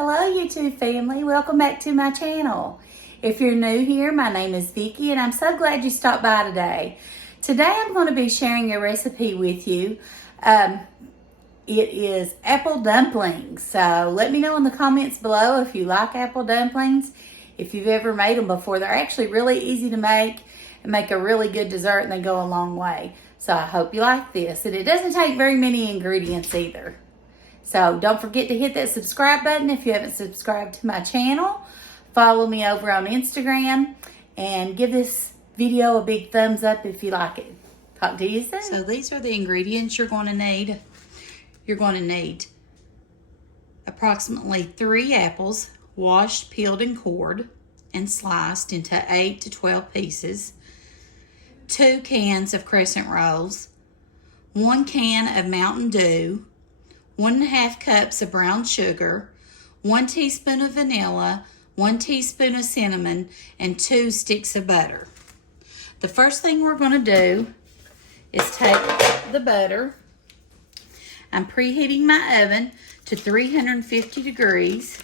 Hello YouTube family, welcome back to my channel. If you're new here, my name is Vicki and I'm so glad you stopped by today. Today I'm going to be sharing a recipe with you. It is apple dumplings. So let me know in the comments below if you like apple dumplings, if you've ever made them before. They're actually really easy to make and make a really good dessert, and they go a long way. So I hope you like this. And it doesn't take very many ingredients either. So don't forget to hit that subscribe button if you haven't subscribed to my channel. Follow me over on Instagram and give this video a big thumbs up if you like it. Talk to you soon. So these are the ingredients you're going to need. You're going to need approximately 3 apples, washed, peeled, and cored, and sliced into 8 to 12 pieces. 2 cans of crescent rolls, 1 can of Mountain Dew, 1.5 cups of brown sugar, 1 teaspoon of vanilla, 1 teaspoon of cinnamon, and 2 sticks of butter. The first thing we're going to do is take the butter. I'm preheating my oven to 350 degrees.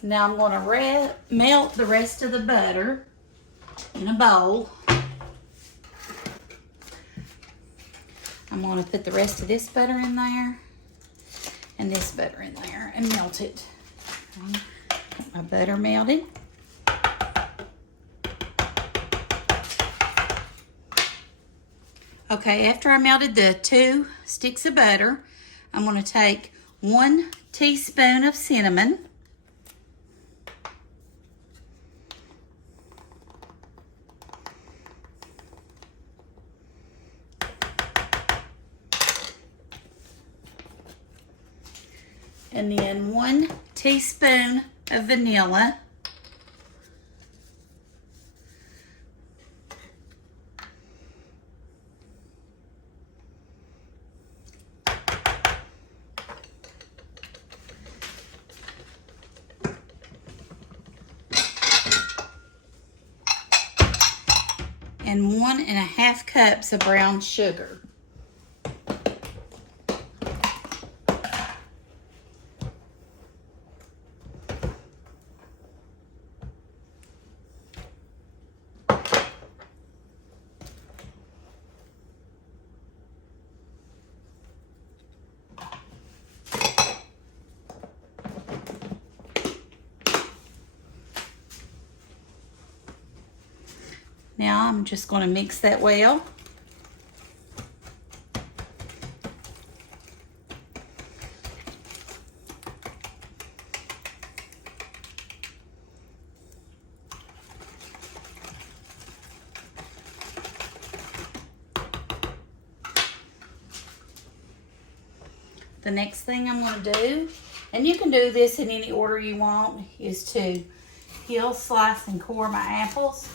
Now I'm going to melt the rest of the butter in a bowl. I'm going to put the rest of this butter in there and this butter in there and melt it. Okay. Get my butter melted. Okay, after I melted the 2 sticks of butter, I'm going to take 1 teaspoon of cinnamon. And then 1 teaspoon of vanilla. And 1.5 cups of brown sugar. Now I'm just going to mix that well. The next thing I'm going to do, and you can do this in any order you want, is to peel, slice, and core my apples.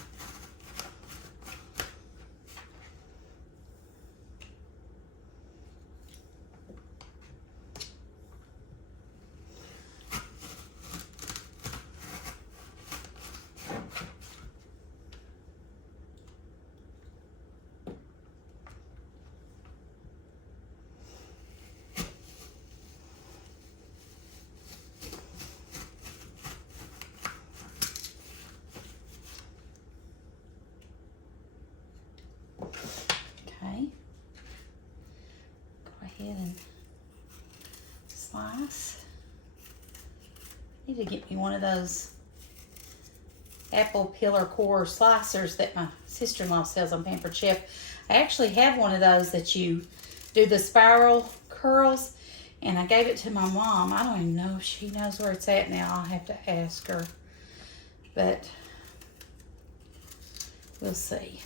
Okay, go ahead and slice. Need to get me one of those apple peeler core slicers that my sister-in-law sells on Pampered Chef. I actually have one of those that you do the spiral curls, and I gave it to my mom. I don't even know if she knows where it's at now. I'll have to ask her, but we'll see.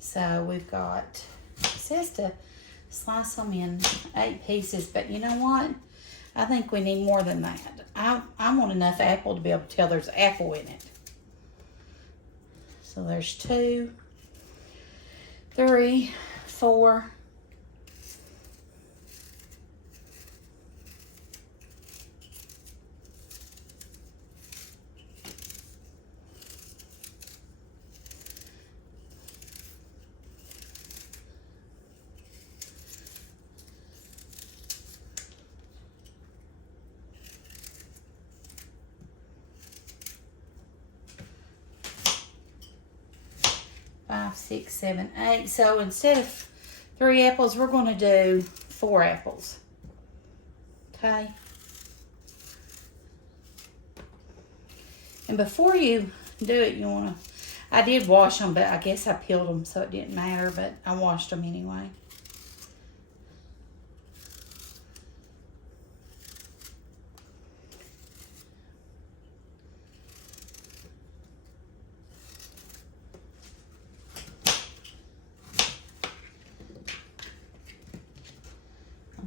So we've got, it says to slice them in 8 pieces, but you know what? I think we need more than that. I want enough apple to be able to tell there's apple in it. So there's 2, 3, 4, 5, 6, 7, 8. So instead of 3 apples, we're going to do 4 apples. Okay. And before you do it, you want to, I did wash them, but I guess I peeled them so it didn't matter, but I washed them anyway.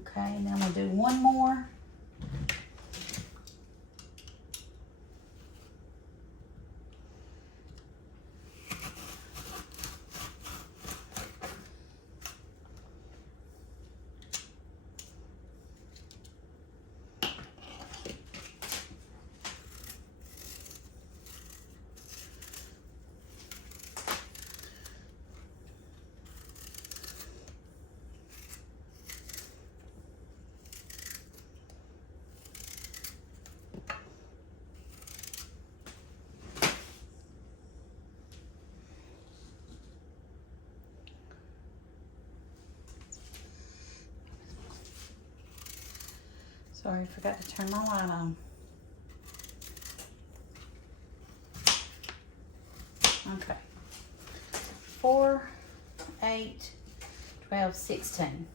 Okay, and then I'm going to do one more. Sorry, I forgot to turn my light on. Okay. 4, 8, 12, 16.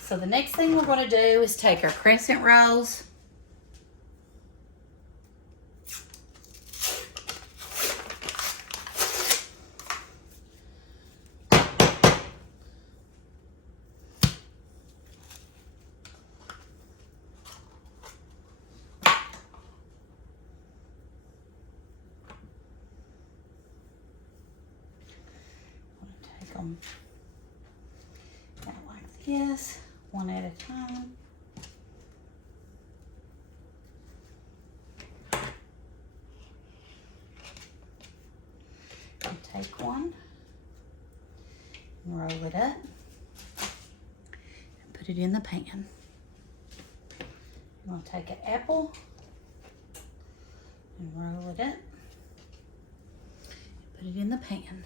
So the next thing we're going to do is take our crescent rolls. Them out like this, one at a time. And take one and roll it up and put it in the pan. I'm going to take an apple and roll it up and put it in the pan.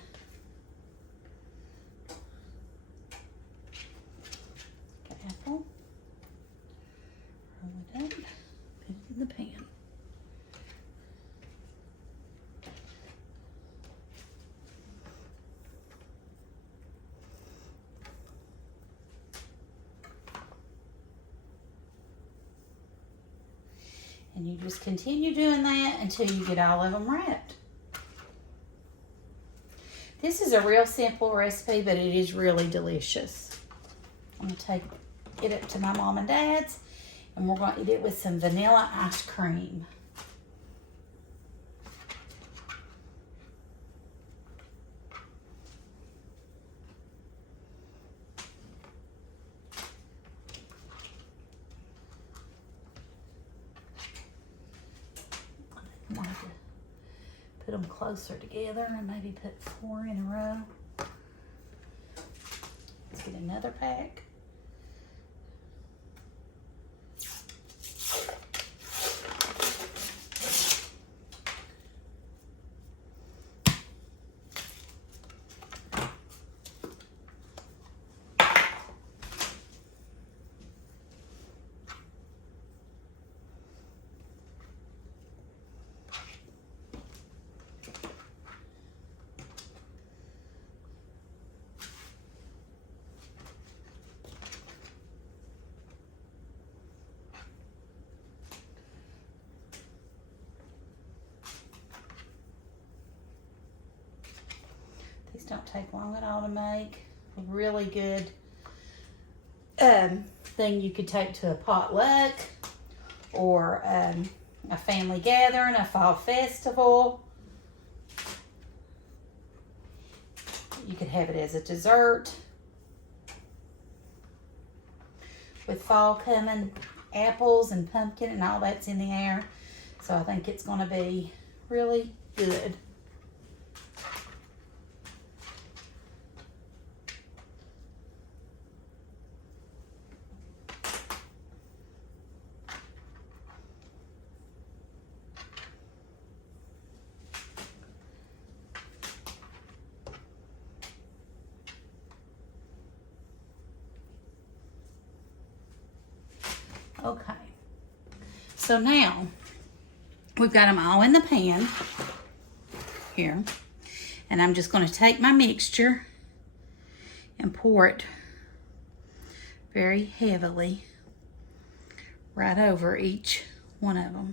Apple, roll it up, put it in the pan. And you just continue doing that until you get all of them wrapped. This is a real simple recipe, but it is really delicious. I'm going to take it up to my mom and dad's, and we're going to eat it with some vanilla ice cream. I wanted to put them closer together and maybe put 4 in a row. Let's get another pack. These don't take long at all to make. A really good thing you could take to a potluck or a family gathering, a fall festival. You could have it as a dessert. With fall coming, apples and pumpkin and all that's in the air. So I think it's going to be really good. Okay. So now, we've got them all in the pan here. And I'm just going to take my mixture and pour it very heavily right over each one of them.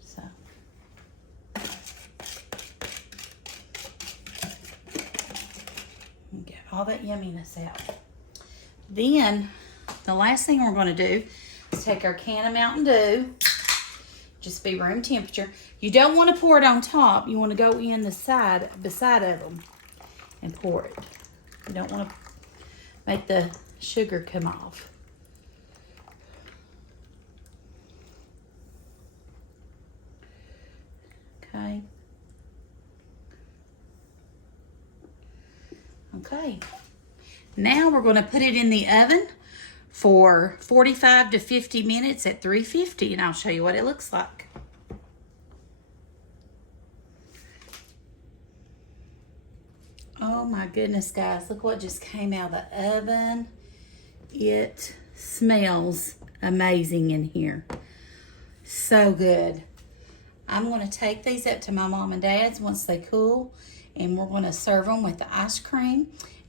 So get all that yumminess out. Then the last thing we're going to do is take our can of Mountain Dew, just be room temperature. You don't want to pour it on top. You want to go in the side, beside of them, and pour it. You don't want to make the sugar come off. Okay. Okay. Now we're going to put it in the oven for 45 to 50 minutes at 350, and I'll show you what it looks like. Oh my goodness, guys, look what just came out of the oven. It smells amazing in here. So good. I'm going to take these up to my mom and dad's once they cool, and we're going to serve them with the ice cream.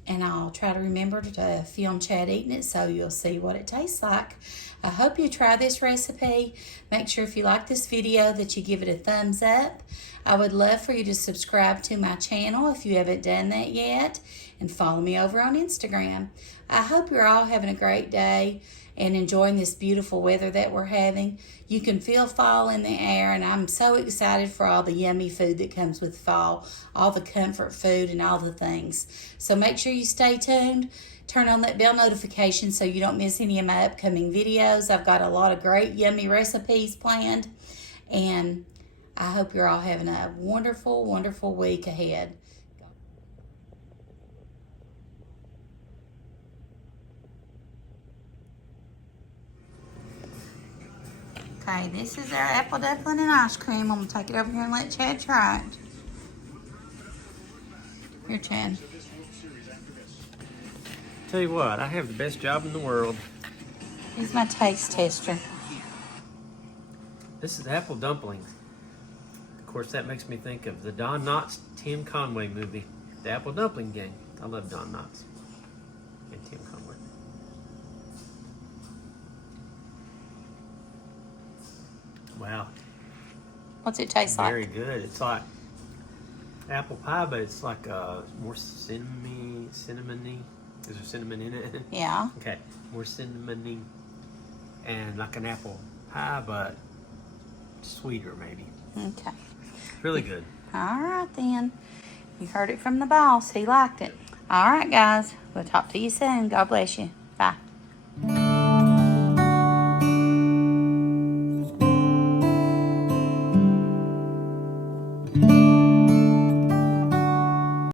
And I'll try to remember to film Chad eating it so you'll see what it tastes like. I hope you try this recipe. Make sure if you like this video that you give it a thumbs up. I would love for you to subscribe to my channel if you haven't done that yet, and follow me over on Instagram. I hope you're all having a great day and enjoying this beautiful weather that we're having. You can feel fall in the air, and I'm so excited for all the yummy food that comes with fall, all the comfort food and all the things. So make sure you stay tuned. Turn on that bell notification so you don't miss any of my upcoming videos. I've got a lot of great yummy recipes planned, and I hope you're all having a wonderful, wonderful week ahead. Okay, this is our apple dumpling and ice cream. I'm going to take it over here and let Chad try it. Here, Chad. Tell you what, I have the best job in the world. He's my taste tester. This is apple dumplings. Of course, that makes me think of the Don Knotts Tim Conway movie, The Apple Dumpling Gang. I love Don Knotts and Tim Conway. Wow. What's it taste like? Very good. It's like apple pie, but it's like more cinnamony. Is there cinnamon in it? Yeah. Okay, more cinnamony, and like an apple pie, but sweeter maybe. Okay. Really good. All right then. You heard it from the boss. He liked it. All right, guys. We'll talk to you soon. God bless you.